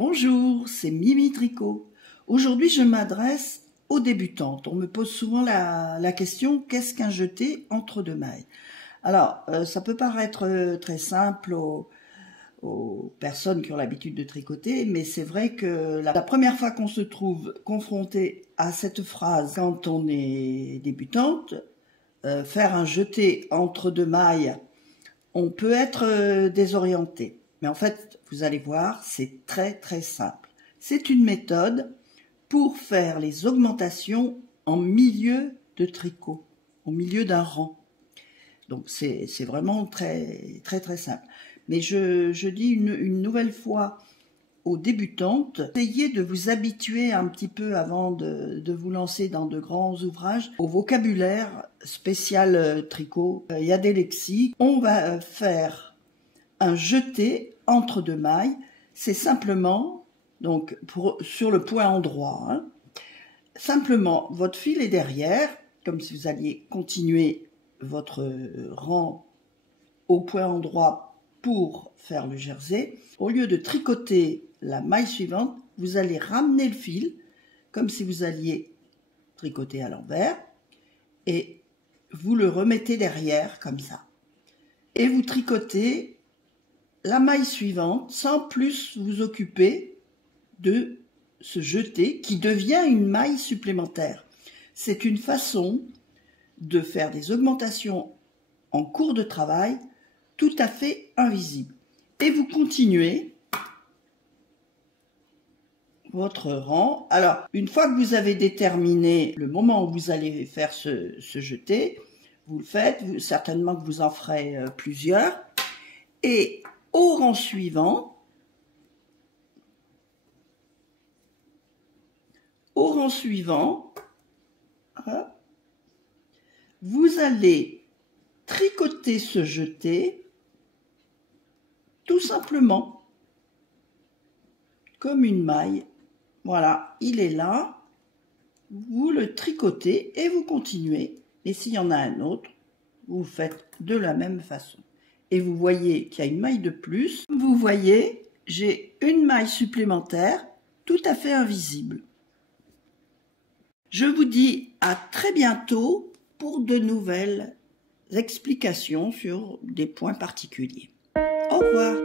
Bonjour, c'est Mimi Tricot. Aujourd'hui, je m'adresse aux débutantes. On me pose souvent la question, qu'est-ce qu'un jeté entre deux mailles? Alors, ça peut paraître très simple aux personnes qui ont l'habitude de tricoter, mais c'est vrai que la première fois qu'on se trouve confronté à cette phrase quand on est débutante, faire un jeté entre deux mailles, on peut être désorienté. Mais en fait, vous allez voir, c'est très très simple. C'est une méthode pour faire les augmentations en milieu de tricot, au milieu d'un rang. Donc c'est vraiment très très très simple. Mais je dis une nouvelle fois aux débutantes, essayez de vous habituer un petit peu avant de vous lancer dans de grands ouvrages au vocabulaire spécial tricot. Il y a des lexiques. On va faire un jeté entre deux mailles. C'est simplement, donc sur le point endroit, hein, simplement votre fil est derrière, comme si vous alliez continuer votre rang au point endroit pour faire le jersey. Au lieu de tricoter la maille suivante, vous allez ramener le fil comme si vous alliez tricoter à l'envers et vous le remettez derrière comme ça. Et vous tricotez la maille suivante sans plus vous occuper de ce jeté qui devient une maille supplémentaire. C'est une façon de faire des augmentations en cours de travail tout à fait invisible. Et vous continuez votre rang. Alors, une fois que vous avez déterminé le moment où vous allez faire ce jeté, vous le faites, certainement que vous en ferez plusieurs. Et au rang suivant, vous allez tricoter ce jeté tout simplement comme une maille. Voilà, il est là, vous le tricotez et vous continuez. Et s'il y en a un autre, vous faites de la même façon. Et vous voyez qu'il y a une maille de plus. Vous voyez, j'ai une maille supplémentaire tout à fait invisible. Je vous dis à très bientôt pour de nouvelles explications sur des points particuliers. Au revoir.